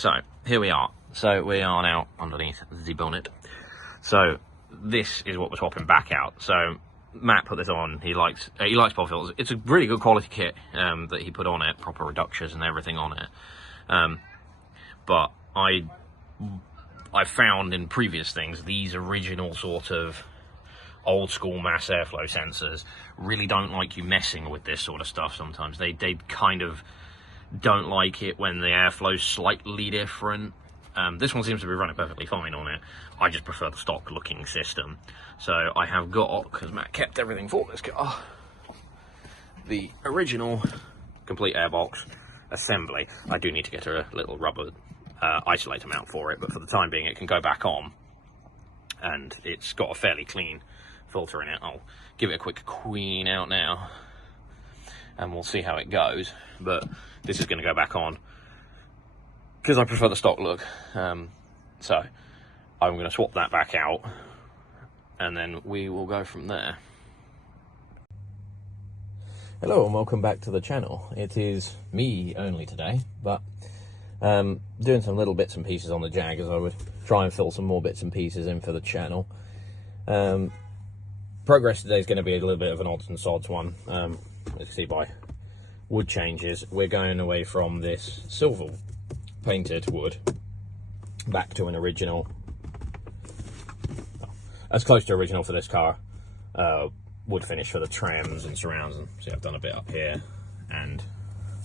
So here we are. So we are now underneath the bonnet. So this is what we're swapping back out. So Matt put this on. He likes pop filters. It's a really good quality kit that he put on it, proper reductors and everything on it. But I found in previous things, these original sort of old school mass airflow sensors really don't like you messing with this sort of stuff sometimes. They kind of don't like it when the airflow's slightly different. This one seems to be running perfectly fine on it. I just prefer the stock looking system. So I have got, because Matt kept everything for this car, the original complete airbox assembly. I do need to get a little rubber isolator mount for it, but for the time being it can go back on, and it's got a fairly clean filter in it. I'll give it a quick clean out now and we'll see how it goes, but this is going to go back on because I prefer the stock look. So I'm going to swap that back out and then we will go from there. Hello and welcome back to the channel. It is me only today, but doing some little bits and pieces on the Jag as I would try and fill some more bits and pieces in for the channel. Progress today is going to be a little bit of an odds and sods one. As you can see by wood changes, we're going away from this silver painted wood back to an original, as close to original for this car, wood finish for the trams and surrounds. And see, I've done a bit up here and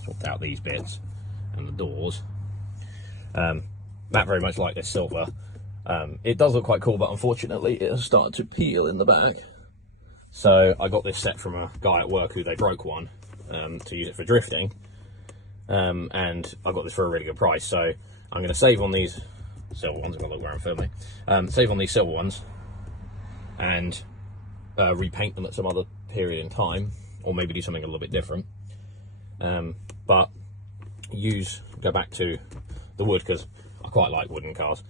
swapped out these bits and the doors. Matt very much liked this silver. It does look quite cool, but unfortunately it has started to peel in the back. So I got this set from a guy at work who they broke one to use it for drifting, and I got this for a really good price. So I'm going to save on these silver ones. I'm going to look where I'm filming. Save on these silver ones and repaint them at some other period in time, or maybe do something a little bit different. But go back to the wood because I quite like wooden cars.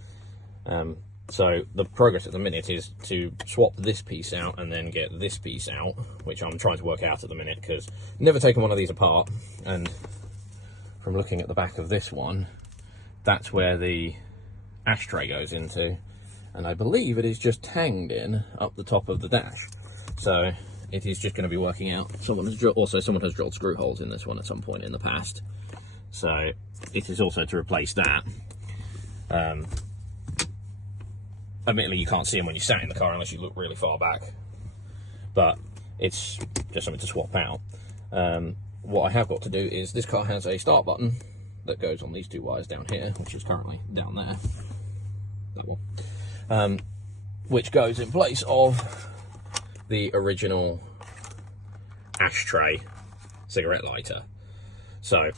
So the progress at the minute is to swap this piece out and then get this piece out, which I'm trying to work out at the minute because I've never taken one of these apart. And from looking at the back of this one, that's where the ashtray goes into, and I believe it is just tanged in up the top of the dash. So it is just going to be working out. Someone has drilled screw holes in this one at some point in the past, so it is also to replace that. Admittedly, you can't see them when you sat in the car unless you look really far back, but it's just something to swap out. What I have got to do is, this car has a start button that goes on these two wires down here, which is currently down there, that one, which goes in place of the original ashtray cigarette lighter. So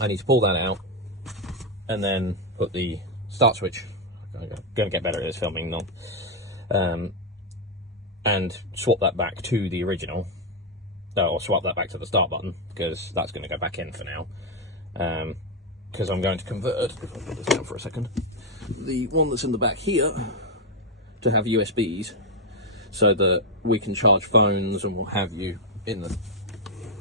I need to pull that out and then put the start switch, I'm going to get better at this filming now, and swap that back to the original, or swap that back to the start button, because that's going to go back in for now, because I'm going to convert, if I put this down for a second, the one that's in the back here to have USBs, so that we can charge phones and what have you in the,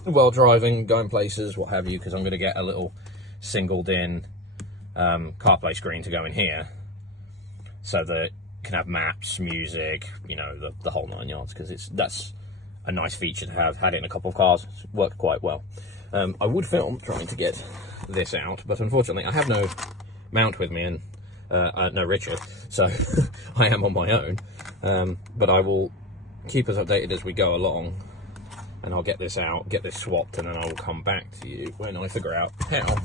while driving, going places, what have you, because I'm going to get a little singled in CarPlay screen to go in here, so that it can have maps, music, you know, the whole 9 yards, because that's a nice feature to have. Had it in a couple of cars, it's worked quite well. I would film trying to get this out, but unfortunately I have no mount with me and no Richard, so I am on my own. But I will keep us updated as we go along, and I'll get this out, get this swapped, and then I will come back to you when I figure out how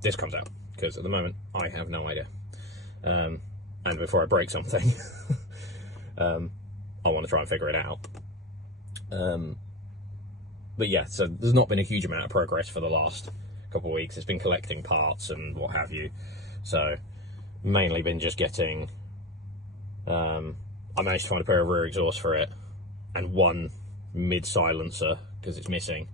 this comes out, because at the moment I have no idea. And before I break something, I want to try and figure it out. But yeah, so there's not been a huge amount of progress for the last couple of weeks. It's been collecting parts and what have you. So mainly been just getting, I managed to find a pair of rear exhausts for it and one mid silencer because it's missing.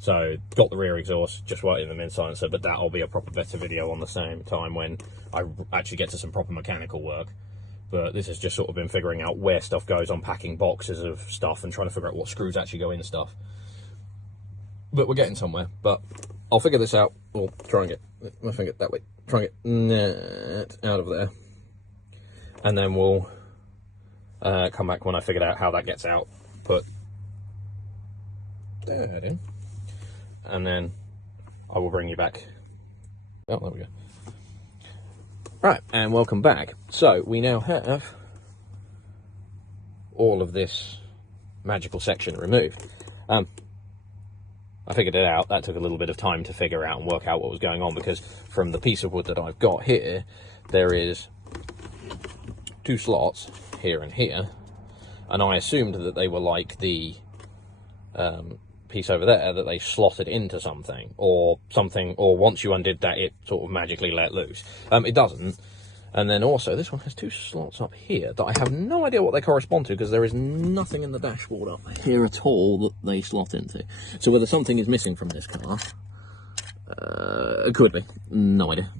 So got the rear exhaust, just right in the mid silencer, but that'll be a proper better video on the same time when I actually get to some proper mechanical work. But this has just sort of been figuring out where stuff goes, unpacking boxes of stuff and trying to figure out what screws actually go in stuff. But we're getting somewhere, but I'll figure this out, or try and get my finger that way, try and get that out of there, and then we'll come back when I figured out how that gets out, put that in, and then I will bring you back. Oh, there we go. Right, and welcome back. So we now have all of this magical section removed. I figured it out. That took a little bit of time to figure out and work out what was going on, because from the piece of wood that I've got here, there is 2 slots here and here, and I assumed that they were like the piece over there, that they slotted into something, or once you undid that, it sort of magically let loose. It doesn't. And then also, this one has 2 slots up here that I have no idea what they correspond to, because there is nothing in the dashboard up here at all that they slot into. So whether something is missing from this car, it could be. No idea.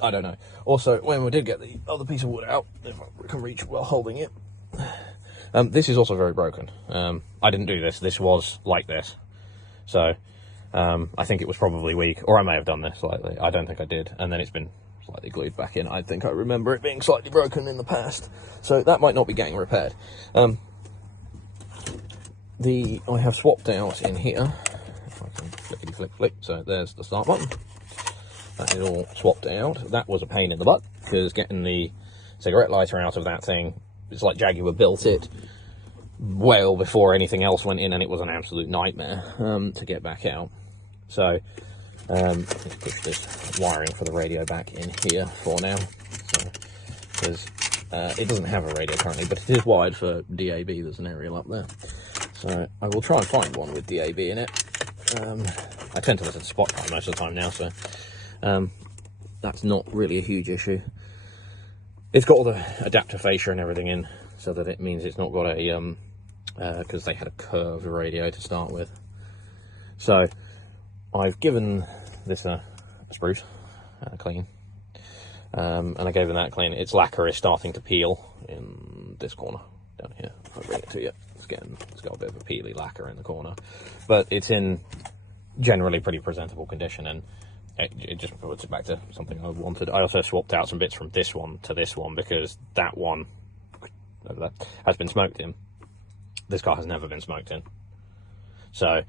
I don't know. Also, when we did get the other piece of wood out, if I can reach while holding it, this is also very broken. I didn't do this. This was like this. So I think it was probably weak, or I may have done this slightly. I don't think I did. And then it's been slightly glued back in. I think I remember it being slightly broken in the past. So that might not be getting repaired. I have swapped out in here. If I can flickety flick flick. So there's the start button. That is all swapped out. That was a pain in the butt, because getting the cigarette lighter out of that thing, it's like Jaguar built it well before anything else went in, and it was an absolute nightmare to get back out. So let's push this wiring for the radio back in here for now, because it doesn't have a radio currently, but it is wired for DAB. There's an aerial up there, so I will try and find one with DAB in it. I tend to listen to Spotify most of the time now, so that's not really a huge issue. It's got all the adapter fascia and everything in, so that it means it's not got a because they had a curved radio to start with. So I've given this a spruce clean, and I gave them that clean. Its lacquer is starting to peel in this corner down here. I'll bring it to you. It's got a bit of a peely lacquer in the corner, but it's in generally pretty presentable condition, and it just puts it back to something I wanted. I also swapped out some bits from this one to this one, because that one over there has been smoked in. This car has never been smoked in. So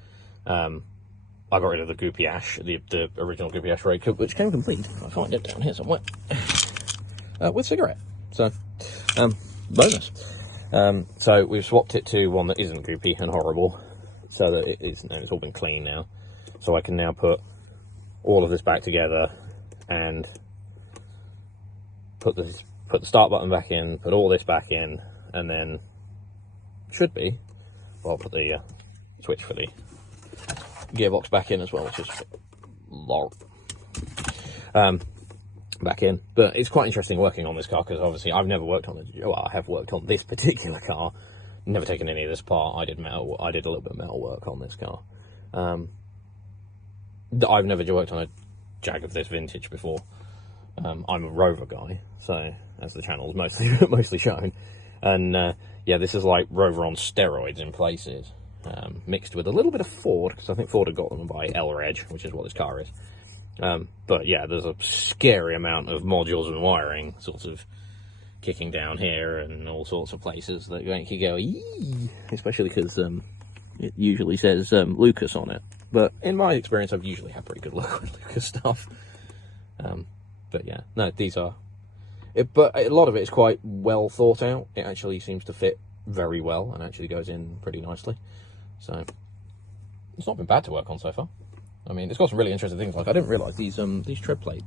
I got rid of the goopy ash, the original goopy ash rake, which came complete. I find it down here somewhere with cigarette. So bonus. So we've swapped it to one that isn't goopy and horrible, so that it's all been clean now. So I can now put all of this back together and put the start button back in, put all this back in, and then should be, well, I'll put the switch for the gearbox back in as well, which is back in. But it's quite interesting working on this car, because obviously I've never worked on it. Well, I have worked on this particular car, never taken any of this apart. I did a little bit of metal work on this car. I've never worked on a Jag of this vintage before. I'm a Rover guy, so as the channel's mostly shown, and yeah, this is like Rover on steroids in places, mixed with a little bit of Ford, because I think Ford had got them by L-Reg, which is what this car is. But yeah, there's a scary amount of modules and wiring sort of kicking down here and all sorts of places that make you go, eee, especially because it usually says Lucas on it. But in my experience, I've usually had pretty good luck with Lucas stuff. But yeah, no, these are... but a lot of it is quite well thought out. It actually seems to fit very well and actually goes in pretty nicely. So it's not been bad to work on so far. I mean, it's got some really interesting things. Like, I didn't realise these tread plate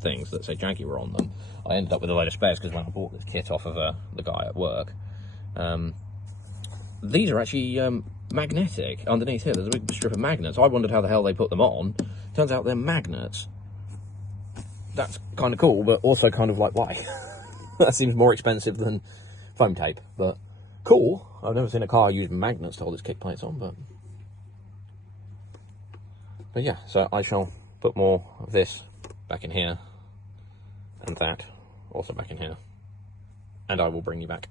things that say Jaguar on them. I ended up with a load of spares, because when I bought this kit off of the guy at work, these are actually magnetic. Underneath here, there's a big strip of magnets. I wondered how the hell they put them on. Turns out they're magnets. That's kind of cool, but also kind of like, why? That seems more expensive than foam tape, but cool. I've never seen a car use magnets to hold its kick plates on, but yeah, so I shall put more of this back in here, and that also back in here, and I will bring you back.